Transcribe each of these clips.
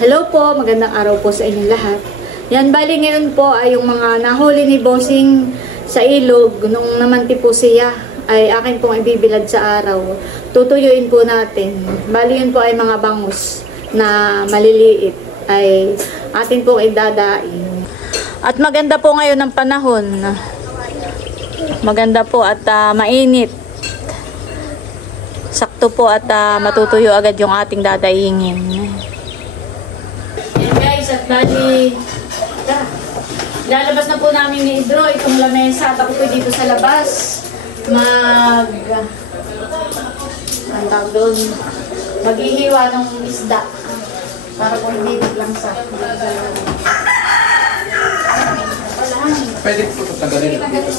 Hello po, magandang araw po sa inyong lahat. Yan, bali ngayon po ay yung mga nahuli ni Bossing sa ilog nung namanti po siya ay akin pong ibibilad sa araw. Tutuyuin po natin. Bali yun po ay mga bangus na maliliit ay atin pong idadain. At maganda po ngayon ang panahon. Maganda po at mainit. Sakto po at matutuyo agad yung ating dadaingin. Yan guys, at bali lalabas na po namin ni Idro itong lamesa. Ako po dito sa labas maghihiwa ng isda para po hindi lang sa pwede po tagalin dito.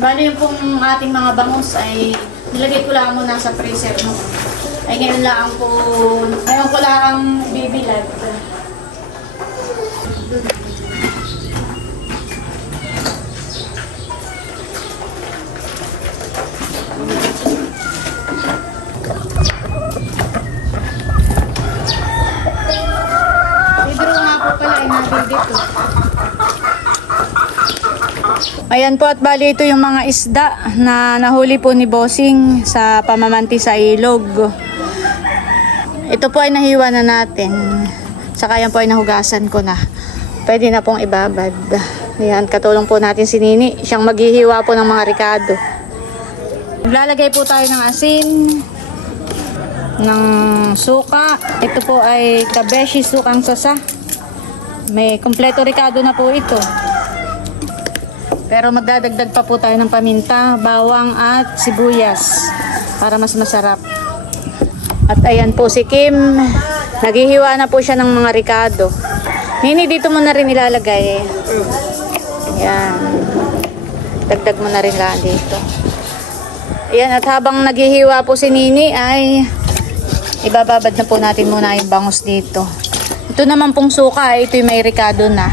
Bali yung pong ating mga bangus ay nilagay ko lang muna sa freezer no. Ay ngayon ko lang bibilad. Libro nga po pala ay nabil dito. Ayan po at bali ito yung mga isda na nahuli po ni Bossing sa pamamanti sa ilog. Ito po ay nahiwa na natin. Saka yan po ay nahugasan ko na. Pwede na pong ibabad. Ayan, katulong po natin si Nini. Siyang maghihiwa po ng mga ricado. Maglalagay po tayo ng asin, ng suka. Ito po ay kabeshi sukang sasa. May kompleto ricado na po ito. Pero magdadagdag pa po tayo ng paminta, bawang at sibuyas para mas masarap. At ayan po si Kim, naghihiwa na po siya ng mga ricado. Nini, dito mo na rin ilalagay. Ayan. Dagdag mo na rin lang dito. Ayan, at habang naghihiwa po si Nini ay ibababad na po natin muna yung bangus dito. Ito naman pong suka, ito yung may ricado na.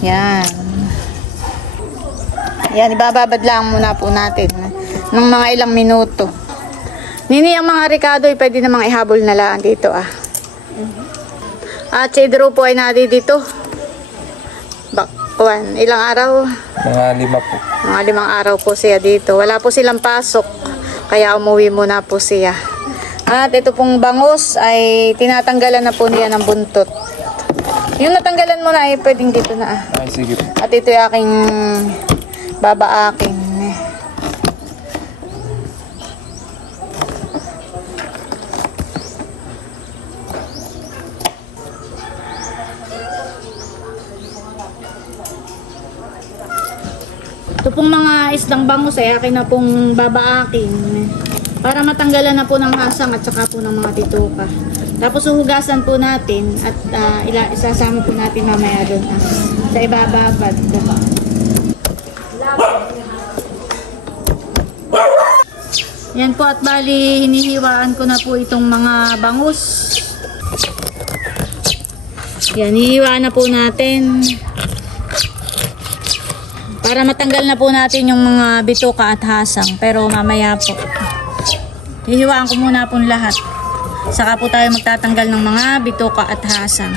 Yan. Yan, ibababad lang muna po natin ng mga ilang minuto. Nini, ang mga ricado ay pwede namang ihabol na lang dito At si Drew po ay nadi dito. Ilang araw? Mga 5 po. Mga 5 araw po siya dito. Wala po silang pasok. Kaya umuwi muna po siya. At ito pong bangus ay tinatanggalan na po niya ng buntot. Yung natanggalan mo na ay pwedeng dito na. Ay, sige po. At ito yung aking babaakin. Ito pong mga isdang bangus ay akin na pong babaakin para matanggalan na po ng hasang at saka po ng mga bituka. Tapos uhugasan po natin at isasama po natin mamaya doon sa ibababad. Yan po at bali hinihiwaan ko na po itong mga bangus. Yan, hihiwaan na po natin. Para matanggal na po natin yung mga bituka at hasang. Pero mamaya po. Hihiwaan ko muna po lahat. Saka po tayo magtatanggal ng mga bituka at hasang.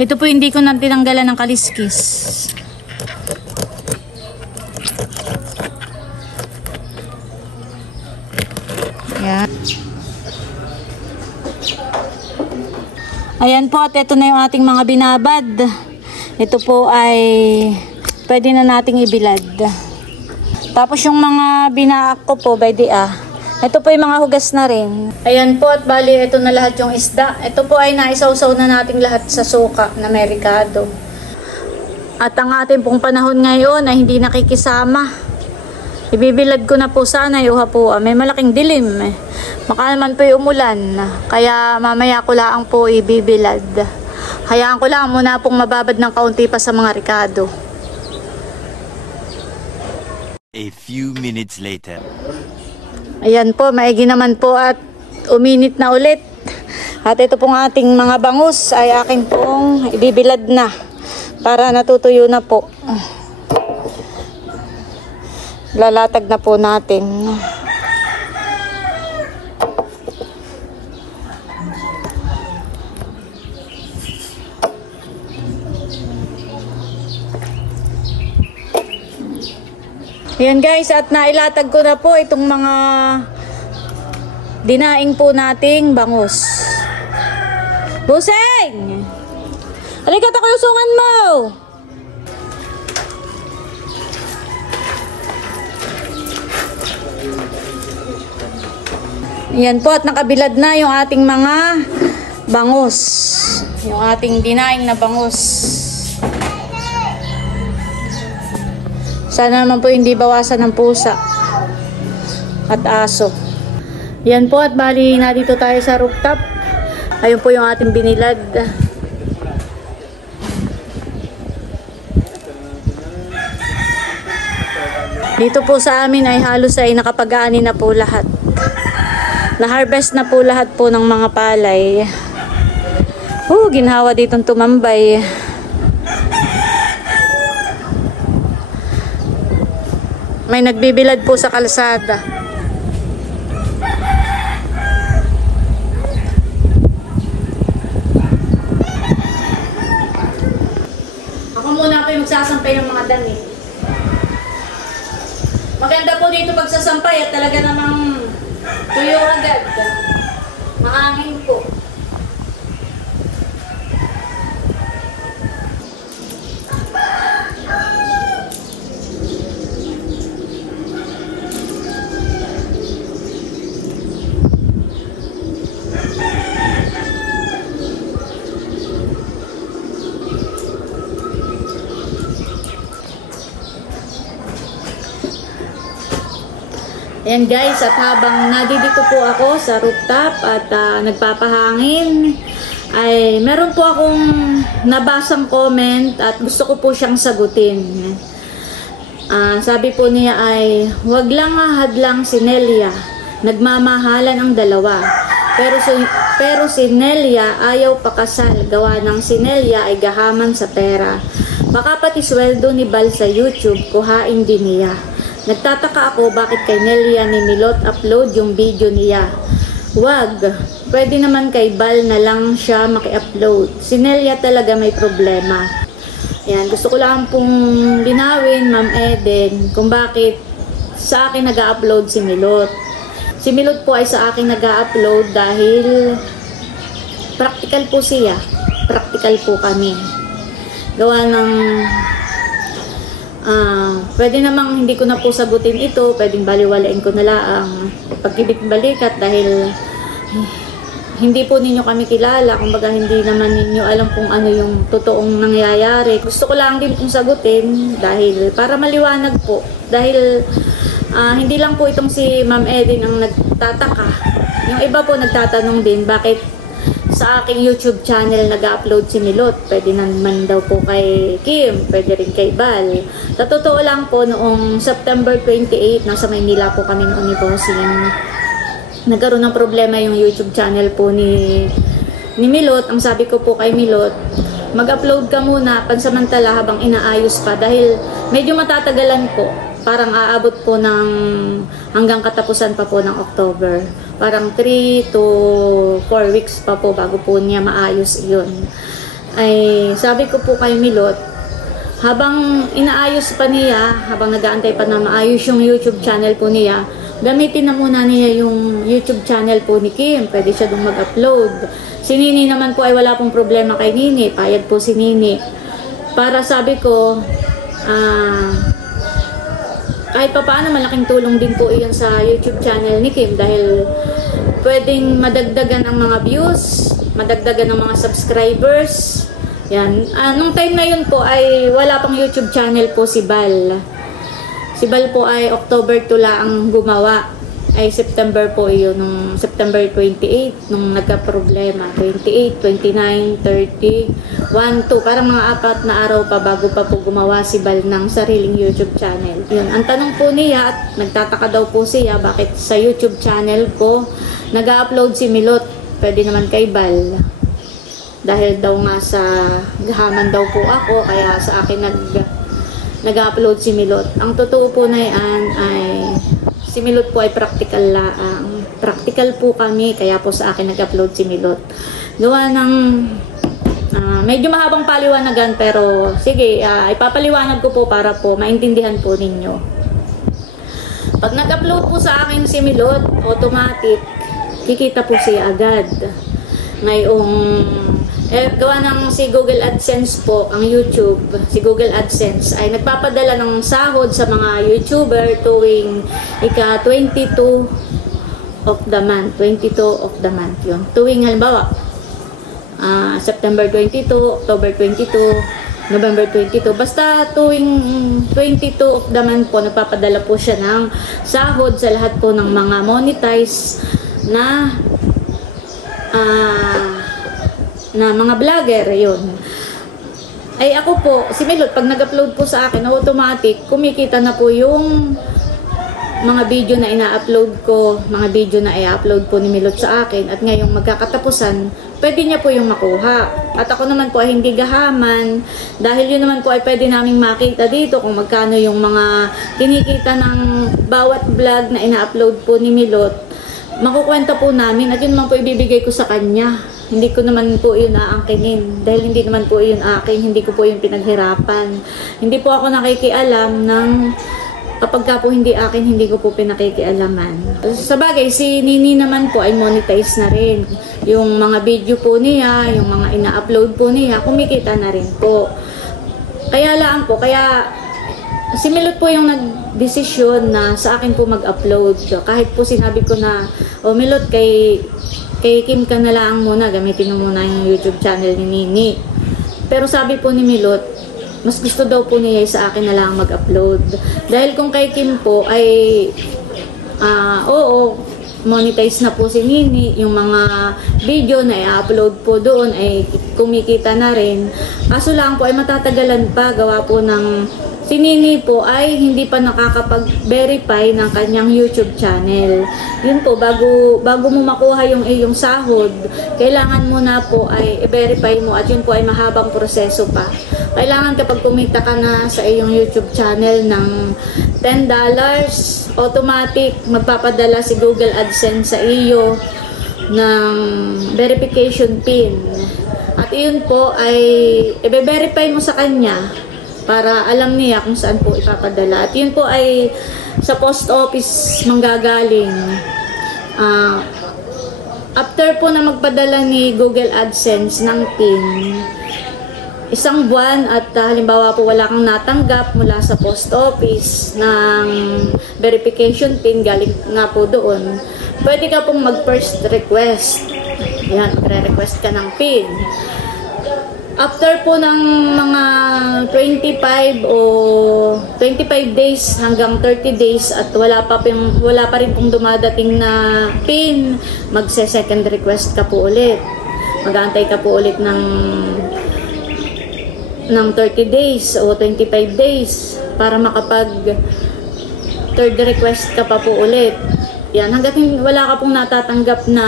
Ito po hindi ko na tinanggalan ng kaliskis. Ayan. Ayan po at ito na yung ating mga binabad. Ito po ay pwede na nating ibilad. Tapos yung mga binaak ko po, ito po yung mga hugas na rin. Ayan po at bali ito na lahat yung isda. Ito po ay naisawsaw na nating lahat sa suka na may ricado. At ang ating pong panahon ngayon ay hindi nakikisama. Ibibilad ko na po sana yung po. May malaking dilim. Baka naman po yung umulan. Kaya mamaya ko lang po ibibilad. Hayaan ko lang muna pong mababad ng kaunti pa sa mga ricado. A few minutes later. Ayan po, maigi naman po at uminit na ulit. At ito pong ating mga bangus ay akin pong ibibilad na para natutuyo na po. Lalatag na po natin. Ayan guys, at nailatag ko na po itong mga dinaing po nating bangus. Buseng! Halika, taklusungan mo! Ayan po, at nakabilad na yung ating mga bangus. Yung ating dinaing na bangus. Sana naman po hindi bawasan ng pusa at aso. Yan po, at bali na dito tayo sa rooftop. Ayun po yung ating binilad. Dito po sa amin ay halos ay nakapag-ani na po lahat. Na-harvest na po lahat po ng mga palay. Ginhawa ditong tumambay. May nagbibilad po sa kalsada. Ako muna po yung magsasampay ng mga dami. Maganda po dito pagsasampay at talaga namang tuyo agad. Mahangin po. Ayan guys, at habang nadidito po ako sa rooftop at nagpapahangin, ay meron po akong nabasang comment at gusto ko po siyang sagutin. Sabi po niya ay, wag lang hadlang si Nelia, nagmamahalan ang dalawa. Pero si Nelia ayaw pakasal, gawa ng si Nelia ay gahaman sa pera. Baka pati sweldo ni Bal sa YouTube, kuhain din niya. Nagtataka ako bakit kay Nelia ni Milot upload yung video niya. Wag, pwede naman kay Bal na lang siya maki-upload. Si Nelia talaga may problema. Yan, gusto ko lang pong linawin, Ma'am Eden, kung bakit sa akin nag-upload si Milot. Si Milot po ay sa akin nag-upload dahil practical po siya. Practical po kami. Gawa ng pwede namang hindi ko na po sagutin ito, pwedeng baliwalain ko na lang pagkibit balikat dahil hindi po ninyo kami kilala, kumbaga hindi naman ninyo alam kung ano yung totoong nangyayari. Gusto ko lang din pong sagutin dahil para maliwanag po, dahil hindi lang po itong si Ma'am Edin ang nagtataka, yung iba po nagtatanong din bakit sa aking YouTube channel nag-upload si Milot. Pwede naman daw po kay Kim, pwede rin kay Bal. Sa totoo lang po, noong September 28, nasa Maynila po kami noon ni Bossing. Nagkaroon ng problema yung YouTube channel po ni Milot. Ang sabi ko po kay Milot, mag-upload ka muna pansamantala habang inaayos pa dahil medyo matatagalan po. Parang aabot po ng hanggang katapusan pa po ng October. Parang 3 to 4 weeks pa po bago po niya maayos yun. Ay sabi ko po kay Milot, habang inaayos pa niya, habang nag-aantay pa na maayos yung YouTube channel po niya, gamitin na muna niya yung YouTube channel po ni Kim. Pwede siya dong mag-upload. Si Nini naman po ay wala pong problema kay Nini. Payag po si Nini. Para sabi ko, kahit pa paano malaking tulong din po iyon sa YouTube channel ni Kim dahil pwedeng madagdagan ang mga views, madagdagan ang mga subscribers. Yan. Nung time na yun po ay wala pang YouTube channel po si Bal. Si Bal po ay October 2 lang ang gumawa. ay September po yun, nung September 28, nung nagka-problema. 28, 29, 30, 1, 2, parang mga 4 na araw pa bago pa po gumawa si Bal ng sariling YouTube channel. Yun, ang tanong po niya, at nagtataka daw po siya, bakit sa YouTube channel ko nag-upload si Milot, pwede naman kay Bal. Dahil daw nga sa gahaman daw po ako, kaya sa akin nag-upload si Milot. Ang totoo po na yan ay si Milot po ay practical laang. Practical po kami, kaya po sa akin nag-upload si Milot. Gawa ng medyo mahabang paliwanagan, pero sige, ipapaliwanag ko po para po maintindihan po ninyo. Pag nag-upload po sa akin si Milot, automatic, kikita po siya agad. Ngayong gawa ng si Google AdSense po, ang YouTube, si Google AdSense ay nagpapadala ng sahod sa mga YouTuber tuwing ika-22 of the month. 22 of the month yun. Tuwing halimbawa, September 22, October 22, November 22. Basta tuwing 22 of the month po, nagpapadala po siya ng sahod sa lahat po ng mga monetize na mga vlogger, yun. Ay ako po, si Milot, pag nag-upload po sa akin, automatic, kumikita na po yung mga video na ina-upload ko, mga video na i-upload po ni Milot sa akin, at ngayong magkakatapusan, pwede niya po yung makuha. At ako naman po ay hindi gahaman, dahil yun naman po ay pwede naming makita dito kung magkano yung mga kinikita ng bawat vlog na ina-upload po ni Milot. Makukwenta po namin, at yun naman po ibibigay ko sa kanya. Hindi ko naman po yun aangkinin. Dahil hindi naman po yun akin. Hindi ko po yung pinaghirapan. Hindi po ako nakikialam ng kapag ka po hindi akin, hindi ko po pinakikialaman. Sa bagay, si Nini naman po ay monetize na rin. Yung mga video po niya, yung mga ina-upload po niya, kumikita na rin po. Kaya lang po, kaya si Milot po yung nag-desisyon na sa akin po mag-upload. Kahit po sinabi ko na, Milot, kay Kim ka na lang muna, gamitin mo muna yung YouTube channel ni Nini. Pero sabi po ni Milot, mas gusto daw po niya sa akin na lang mag-upload. Dahil kung kay Kim po ay, oo, monetize na po si Nini, yung mga video na i-upload po doon ay kumikita na rin. Kaso lang po ay matatagalan pa, gawa po ng si Nini po ay hindi pa nakakapag-verify ng kanyang YouTube channel. Yun po, bago mo makuha yung iyong sahod, kailangan mo na po ay i-verify mo, at yun po ay mahabang proseso pa. Kailangan kapag kumita ka na sa iyong YouTube channel ng $10, automatic magpapadala si Google AdSense sa iyo ng verification PIN. At iyon po ay i-verify mo sa kanya para alam niya kung saan po ipapadala. At yun po ay sa post office manggagaling. After po na magpadala ni Google AdSense ng PIN, isang buwan at halimbawa po wala kang natanggap mula sa post office ng verification PIN galing nga po doon, pwede ka pong mag-first request. Yan, magre-request ka ng PIN. After po ng mga 25 days hanggang 30 days at wala pa rin pong dumadating na PIN, magse-second request ka po ulit. Mag-aantay ka po ulit ng 30 days o 25 days para makapag third request ka pa po ulit. Yan, hanggat wala ka pong natatanggap na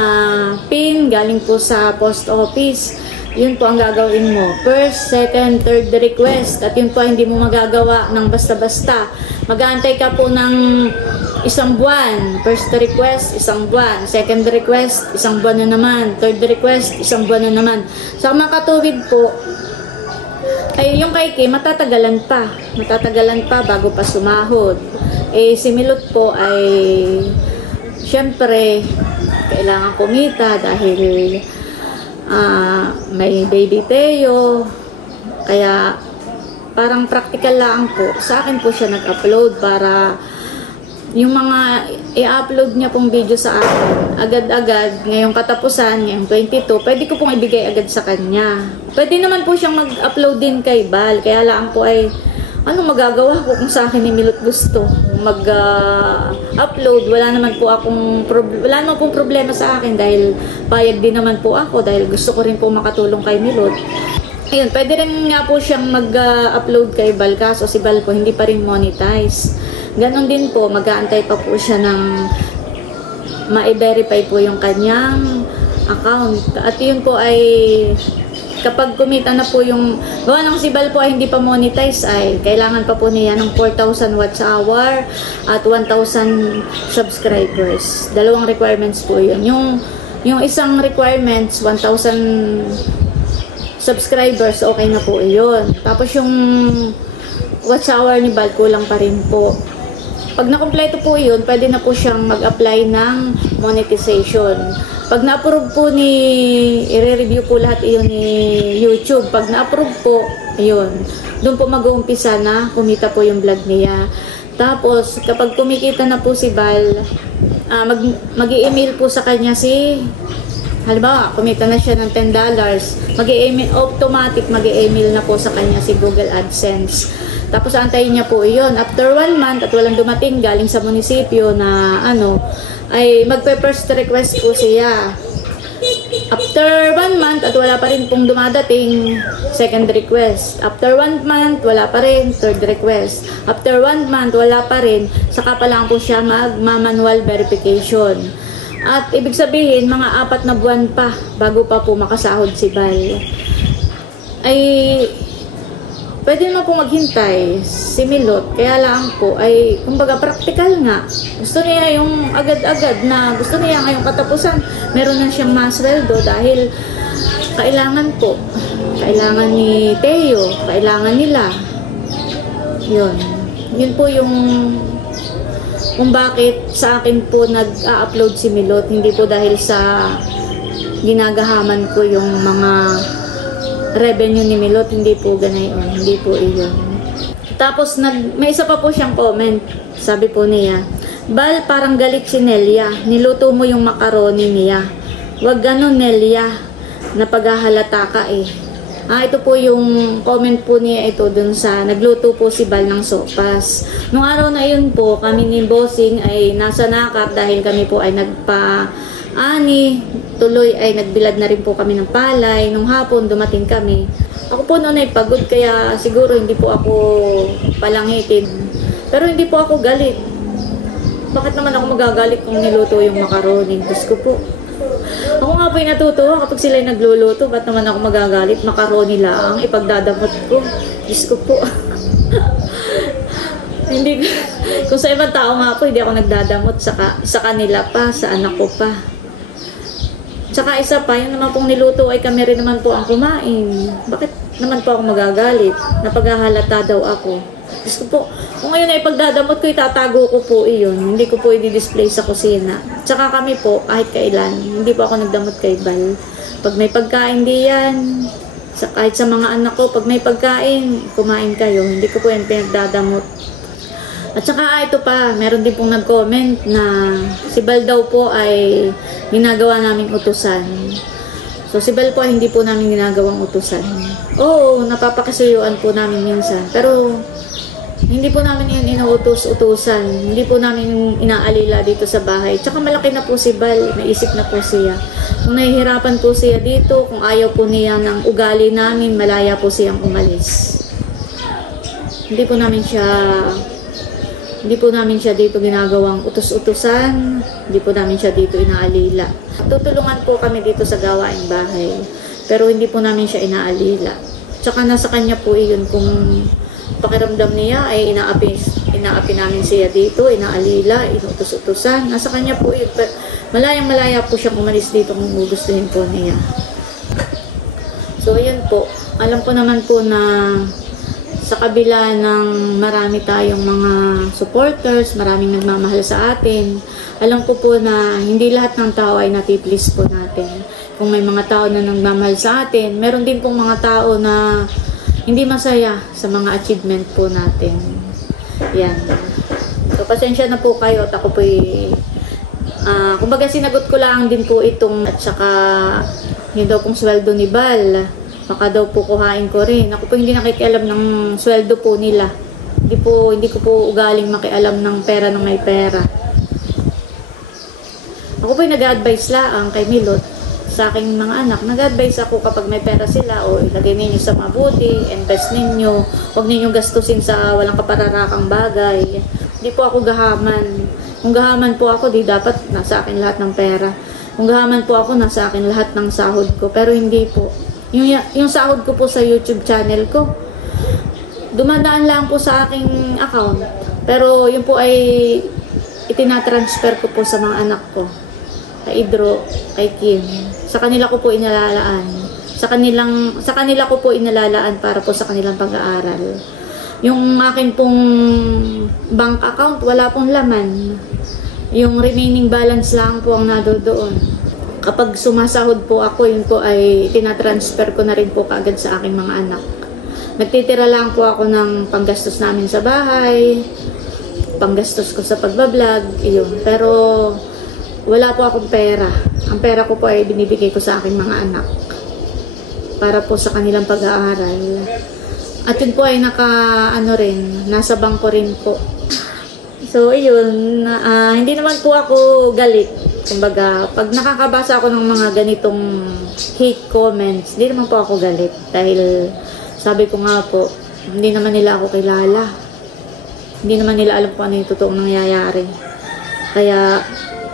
PIN galing po sa post office, yun po ang gagawin mo. First, second, third request. At yun po hindi mo magagawa ng basta-basta. Mag-aantay ka po ng isang buwan. First request, isang buwan. Second request, isang buwan na naman. Third request, isang buwan na naman. Sa makatuwid po, ay yung kay Kim, matatagalan pa. Matatagalan pa bago pa sumahod. Si Milot po ay syempre kailangan kumita dahil may baby Teo, kaya parang practical lang po. Sa akin po siya nag-upload para yung mga i-upload niya pong video sa akin, agad-agad, ngayong katapusan, ngayong 22, pwede ko pong ibigay agad sa kanya. Pwede naman po siyang mag-upload din kay Bal, kaya lang po ay ano magagawa ko kung sa akin ni Milot gusto mag-upload? Wala naman pong problema sa akin dahil payag din naman po ako dahil gusto ko rin po makatulong kay Milot. Ayun, pwede rin nga po siyang mag-upload kay Bal, kaso si Bal po hindi pa rin monetize. Ganon din po, mag-aantay pa po siya ng ma-verify po yung kanyang account. At yun po ay kapag kumita na po yung gawa ng si Bal po ay hindi pa monetize, ay kailangan pa po niya ng 4,000 watts hour at 1,000 subscribers. Dalawang requirements po yun. Yung isang requirements 1,000 subscribers, okay na po yun. Tapos yung watch hour ni Bal kulang pa rin po. Pag nakumpleto po yun, pwede na po siyang mag-apply ng monetization. Pag na-approve po i-review po lahat iyon ni YouTube. Pag na-approve po, yun. Doon po mag-uumpisa na kumita po yung vlog niya. Tapos, kapag kumikita na po si Bal, mag-i-email po sa kanya halimbawa, kumita na siya ng $10, automatic mag-i-email na po sa kanya si Google AdSense. Tapos antayin niya po iyon. After 1 month at walang dumating galing sa munisipyo na ay magpe-first request po siya. After 1 month at wala pa rin pong dumadating, second request. After 1 month, wala pa rin, third request. After 1 month, wala pa rin, saka pa lang po siya mag-manual verification. At ibig sabihin, mga 4 na buwan pa bago pa po makasahod si Bal. Ay pwede naman po maghintay si Milot, kaya lang po ay kumbaga practical nga. Gusto niya yung agad-agad na gusto niya ngayong katapusan meron na siyang masweldo dahil kailangan ni Teo, kailangan nila. Yun po yung kung bakit sa akin po nag-upload si Milot, hindi po dahil sa ginagahaman ko yung mga revenue ni Milot, hindi po ganayon, hindi po iyon. Tapos may isa pa po siyang comment, sabi po niya, Bal, parang galit si Nelia, niluto mo yung macaroni niya. Wag ganon Nelia, napaghahalata ka eh. Ito po yung comment po niya ito dun sa nagluto po si Bal ng sopas. Nung araw na yun po, kami ni Bossing ay nasa nakap dahil kami po ay tuloy ay nagbilad na rin po kami ng palay. Nung hapon dumating kami. Ako po noon ay pagod kaya siguro hindi po ako palangitin. Pero hindi po ako galit. Bakit naman ako magagalit kung niluto yung macaroni? Diyos ko po. Ako nga po yung natutuwa kapag sila nagluluto. Ba't naman ako magagalit? Macaroni lang. Ipagdadamot ko. Diyos ko po. Hindi, kung sa ibang tao nga po, hindi ako nagdadamot sa kanila pa, sa anak ko pa. Tsaka isa pa, yung naman pong niluto ay kami rin naman po ang kumain. Bakit naman po ako magagalit? Napaghahalata daw ako. Diyos ko po, kung ngayon ay pagdadamot ko, itatago ko po iyon. Hindi ko po i-display sa kusina. Tsaka kami po, kahit kailan, hindi po ako nagdamot kay Bal. Pag may pagkain diyan, kahit sa mga anak ko, pag may pagkain, kumain kayo. Hindi ko po yan pinagdadamot. At saka ito pa, meron din pong nag-comment na si Bal daw po ay ginagawa naming utusan. So si Bal po ay hindi po namin ginagawang utusan. Oo, napapakasuyuan po namin minsan. Pero hindi po namin yun inuutos-utusan. Hindi po namin inaalila dito sa bahay. Tsaka malaki na po si Bal, naisip na po siya. Kung nahihirapan po siya dito, kung ayaw po niya ng ugali namin, malaya po siyang umalis. Hindi po namin siya dito ginagawang utos-utusan. Hindi po namin siya dito inaalila. Tutulungan po kami dito sa gawaing bahay. Pero hindi po namin siya inaalila. Tsaka nasa kanya po iyon kung pakiramdam niya ay inaapi namin siya dito, inaalila, inutos-utusan. Nasa kanya po yun. Malayang-malaya po siyang umalis dito kung gugustuhin po niya. So, yun po. Alam ko naman po na sa kabila ng marami tayong mga supporters, maraming nagmamahal sa atin, alam ko po na hindi lahat ng tao ay natiplis po natin. Kung may mga tao na nagmamahal sa atin, meron din pong mga tao na hindi masaya sa mga achievement po natin. Yan. So, pasensya na po kayo at ako po kumbaga sinagot ko lang din po itong at saka yun daw pong sweldo ni Bal. Baka daw po kuhain ko rin. Ako po hindi nakikialam ng sweldo po nila. Hindi ko po ugaling makialam ng pera ng may pera. Ako po yung nag-advise lang kay Milot sa aking mga anak. Nag-advise ako kapag may pera sila, o ilagay ninyo sa mabuti, invest ninyo, huwag ninyong gastusin sa walang kapararakang bagay. Hindi po ako gahaman. Kung gahaman po ako, di dapat nasa akin lahat ng pera. Kung gahaman po ako, nasa akin lahat ng sahod ko. Pero hindi po. Yung sahod ko po sa YouTube channel ko, dumadaan lang po sa aking account. Pero yun po ay itinatransfer ko po sa mga anak ko. Kay Idro, kay Kim. Sa kanila ko po inalalaan. Sa kanila ko po inalalaan para po sa kanilang pag-aaral. Yung akin pong bank account, wala pong laman. Yung remaining balance lang po ang nadoon. Kapag sumasahod po ako, yun po ay tinatransfer ko na rin po kaagad sa aking mga anak. Nagtitira lang po ako ng panggastos namin sa bahay, panggastos ko sa pagbablog, yun. Pero wala po akong pera. Ang pera ko po ay binibigay ko sa aking mga anak para po sa kanilang pag-aaral. At yun po ay nasa bangko rin po. So, ayun, hindi naman po ako galit. Kumbaga, pag nakakabasa ako ng mga ganitong hate comments, hindi naman po ako galit. Dahil, sabi ko nga po, hindi naman nila ako kilala. Hindi naman nila alam kung ano yung totoong nangyayari. Kaya,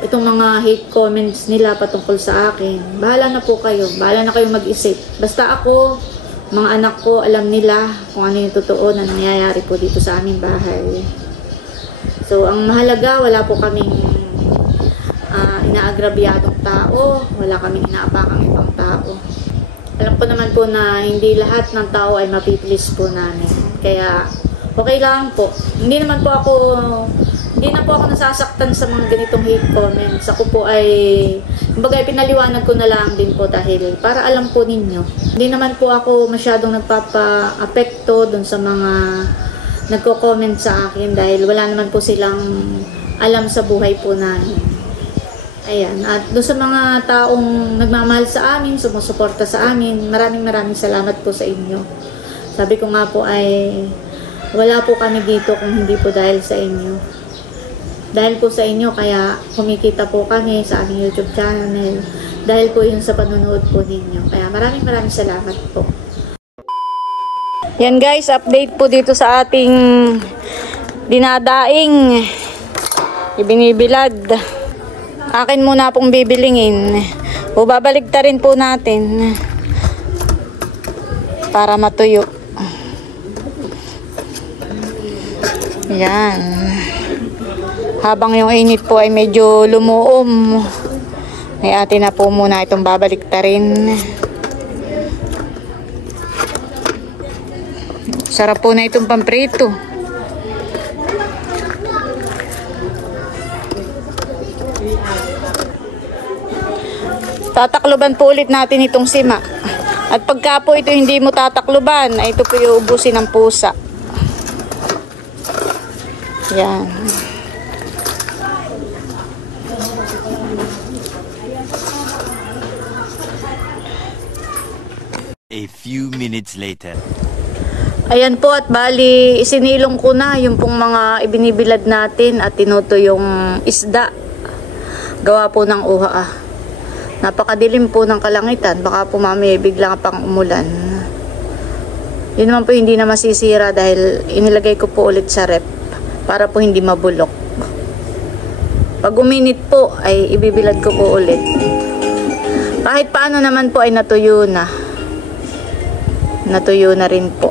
itong mga hate comments nila patungkol sa akin, bahala na po kayo. Bahala na kayo mag-isip. Basta ako, mga anak ko, alam nila kung ano yung totoo na nangyayari po dito sa aming bahay. So, ang mahalaga, wala po kaming inaagrabyadong tao, wala kaming inaapakang ibang tao. Alam ko naman po na hindi lahat ng tao ay mapiplease po namin. Kaya, okay lang po. Hindi na po ako nasasaktan sa mga ganitong hate comments. Ako po ay, kumbaga pinaliwanag ko na lang din po dahil para alam po ninyo. Hindi naman po ako masyadong nagpapa-apekto dun sa mga nagko-comment sa akin dahil wala naman po silang alam sa buhay po namin. Ayan. At doon sa mga taong nagmamahal sa amin, sumusuporta sa amin, maraming salamat po sa inyo. Sabi ko nga po ay wala po kami dito kung hindi po dahil sa inyo. Dahil po sa inyo, kaya kumikita po kami sa aming YouTube channel. Dahil po yun sa panonood po ninyo. Kaya maraming salamat po. Yan guys, update po dito sa ating dinadaing ibinibilad. Akin muna pong bibilingin. O babaligtarin po natin para matuyo. Yan. Habang yung init po ay medyo lumuom, ay atin na po muna itong babaliktarin. Sarap po na itong pamprito. Tatakluban po ulit natin itong sima. At pagka po ito hindi mo tatakluban, ay ito po yung ubusin ng pusa. Yan. A few minutes later. Ayan po, at bali isinilong ko na yung pong mga ibinibilad natin at tinuto yung isda. Gawa po ng uha. Napakadilim po ng kalangitan, baka po mamaya biglang pang umulan. Yun naman po hindi na masisira dahil inilagay ko po ulit sa rep para po hindi mabulok. Pag uminit po ay ibibilad ko po ulit. Kahit paano naman po ay natuyo na rin po.